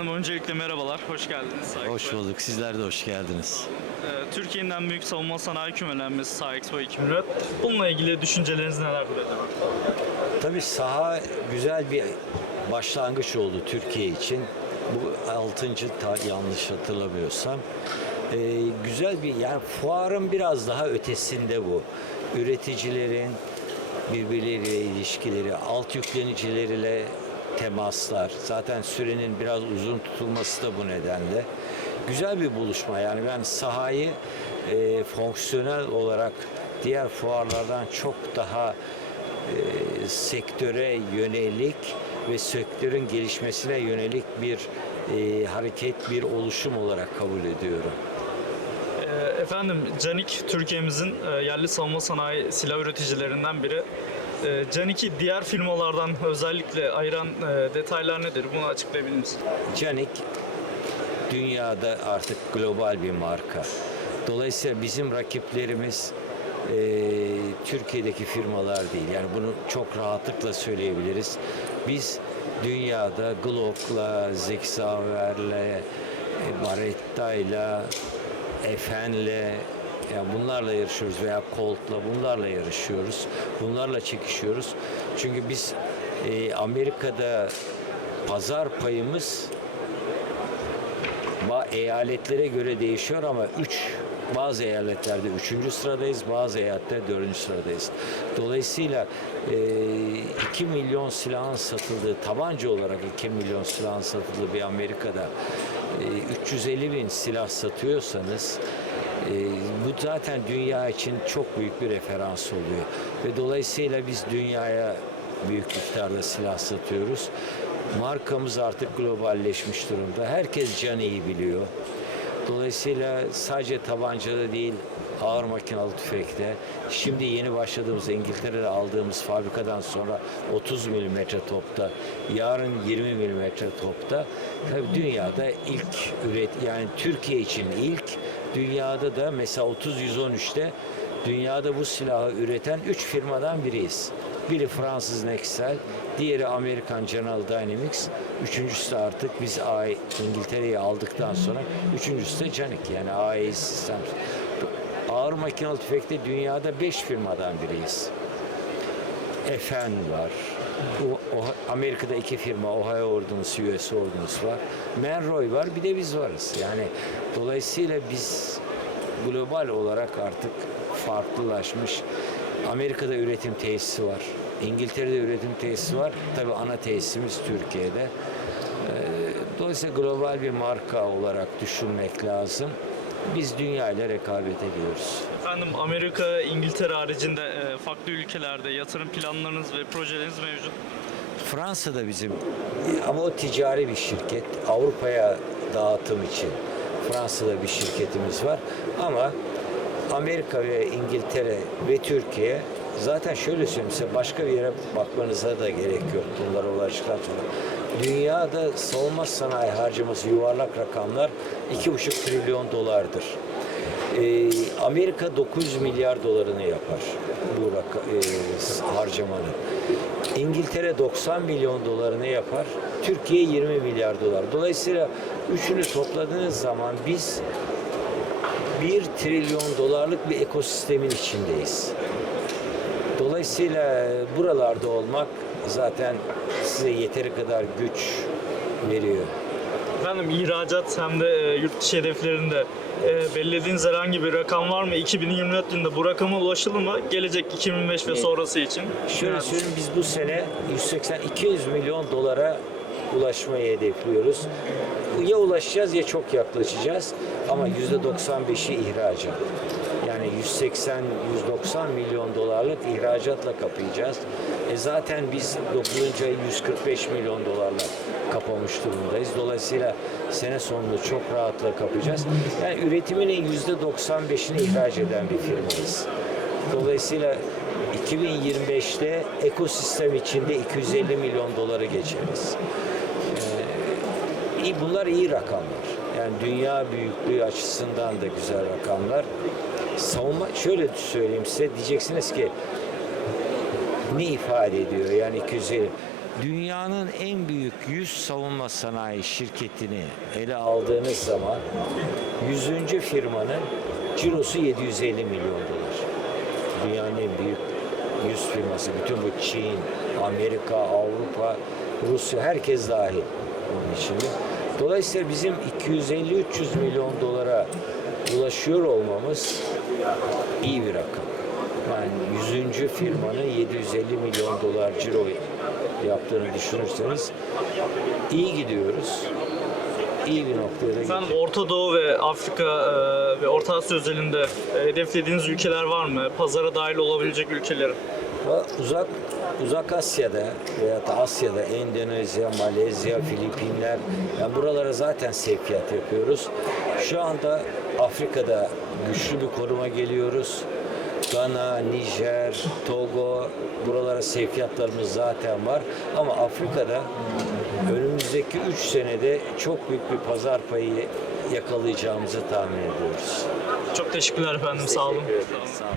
Efendim öncelikle merhabalar, hoş geldiniz. Sahip Hoş bulduk. Sizler de hoş geldiniz. Ee, Türkiye'nin en büyük savunma sanayi kümelenmesi Sağ Expo 2004. Bununla ilgili düşünceleriniz nelerdir acaba? Tabii saha güzel bir başlangıç oldu Türkiye için. Bu 6. Ta, yanlış hatırlamıyorsam. Ee, güzel bir yani fuarın biraz daha ötesinde bu. Üreticilerin birbirleriyle ilişkileri, alt yüklenicileriyle temaslar. Zaten sürenin biraz uzun tutulması da bu nedenle. Güzel bir buluşma yani ben sahayı e, fonksiyonel olarak diğer fuarlardan çok daha e, sektöre yönelik ve sektörün gelişmesine yönelik bir e, hareket, bir oluşum olarak kabul ediyorum. Ee, Efendim Canik Türkiye'mizin e, yerli savunma sanayi silah üreticilerinden biri. Ee, Canik'i diğer firmalardan özellikle ayıran e, detaylar nedir? Bunu açıklayabilir misiniz? Canik dünyada artık global bir marka. Dolayısıyla bizim rakiplerimiz e, Türkiye'deki firmalar değil. Yani bunu çok rahatlıkla söyleyebiliriz. Biz dünyada Glock'la, Zeki Sauer'le, e, Baretta'yla, Efen'le yani bunlarla yarışıyoruz veya Colt'la bunlarla yarışıyoruz. Bunlarla çekişiyoruz. Çünkü biz e, Amerika'da pazar payımız eyaletlere göre değişiyor ama 3 bazı eyaletlerde 3. sıradayız, bazı eyaletlerde 4. sıradayız. Dolayısıyla e, 2 milyon silahın satıldığı, tabanca olarak 2 milyon silahın satıldığı bir Amerika'da e, 350 bin silah satıyorsanız e, bu zaten dünya için çok büyük bir referans oluyor. Ve dolayısıyla biz dünyaya büyük miktarda silah satıyoruz. Markamız artık globalleşmiş durumda. Herkes Cani'yi biliyor. Dolayısıyla sadece tabancada değil, ağır makinalı tüfekte, şimdi yeni başladığımız İngiltere'de aldığımız fabrikadan sonra 30 milimetre topta, yarın 20 milimetre topta, tabii dünyada ilk üret, yani Türkiye için ilk, dünyada da mesela 30-113'te dünyada bu silahı üreten 3 firmadan biriyiz. Biri Fransız Nextel, diğeri Amerikan General Dynamics, üçüncüsü de artık biz AI, İngiltere'yi aldıktan sonra üçüncüsü de Canik yani AI Systems. Ağır makinalı tüfekte dünyada beş firmadan biriyiz. Efen var. Amerika'da iki firma, Ohio Ordnance, US Ordnance var. Menroy var, bir de biz varız. Yani dolayısıyla biz global olarak artık farklılaşmış. Amerika'da üretim tesisi var. İngiltere'de üretim tesisi var. Tabii ana tesisimiz Türkiye'de. Ee, Dolayısıyla global bir marka olarak düşünmek lazım. Biz dünya ile rekabet ediyoruz. Efendim Amerika, İngiltere haricinde e, farklı ülkelerde yatırım planlarınız ve projeleriniz mevcut. Fransa'da bizim ama o ticari bir şirket. Avrupa'ya dağıtım için Fransa'da bir şirketimiz var. Ama Amerika ve İngiltere ve Türkiye zaten şöyle söyleyeyim size başka bir yere bakmanıza da gerek yok bunlara ulaştıktan. Dünyada savunma sanayi harcaması yuvarlak rakamlar 2,5 trilyon dolardır. Ee, Amerika 900 milyar dolarını yapar bu e. İngiltere 90 milyon dolarını yapar. Türkiye 20 milyar dolar. Dolayısıyla üçünü topladığınız zaman biz 1 trilyon dolarlık bir ekosistemin içindeyiz. Dolayısıyla buralarda olmak zaten size yeteri kadar güç veriyor. Efendim ihracat hem de e, yurt dışı hedeflerinde e, belirlediğiniz herhangi bir rakam var mı? 2024 yılında bu rakama ulaşılır mı? Gelecek 2025 ve sonrası için. Şöyle söyleyeyim biz bu sene 180-200 milyon dolara ulaşmayı hedefliyoruz. Ya ulaşacağız ya çok yaklaşacağız ama %95'i ihracat. Yani 180-190 milyon dolarlık ihracatla kapayacağız. E zaten biz 9. ayı 145 milyon dolarla kapamış durumdayız. Dolayısıyla sene sonunu çok rahatla kapayacağız. Yani üretiminin %95'ini ihraç eden bir firmayız. Dolayısıyla 2025'te ekosistem içinde 250 milyon doları geçeriz. İyi, bunlar iyi rakamlar. Yani dünya büyüklüğü açısından da güzel rakamlar. Savunma şöyle söyleyeyim size diyeceksiniz ki ne ifade ediyor yani 250 dünyanın en büyük 100 savunma sanayi şirketini ele aldığınız zaman 100. firmanın cirosu 750 milyon dolar. Dünyanın en büyük 100 firması. Bütün bu Çin, Amerika, Avrupa, Rusya herkes dahil bunun içinde. Dolayısıyla bizim 250-300 milyon dolara ulaşıyor olmamız iyi bir rakam. Yani 100. firmanın 750 milyon dolar ciro yaptığını düşünürseniz iyi gidiyoruz. İyi bir noktaya Efendim gidiyoruz. Orta Doğu ve Afrika e, ve Orta Asya özelinde e, hedeflediğiniz ülkeler var mı? Pazara dahil olabilecek ülkeleri. Uzak Uzak Asya'da veya da Asya'da Endonezya, Malezya, Filipinler yani buralara zaten sevkiyat yapıyoruz. Şu anda Afrika'da güçlü bir koruma geliyoruz. Gana, Nijer, Togo buralara sevkiyatlarımız zaten var. Ama Afrika'da önümüzdeki 3 senede çok büyük bir pazar payı yakalayacağımızı tahmin ediyoruz. Çok teşekkürler efendim. Sağ olun. Sağ olun.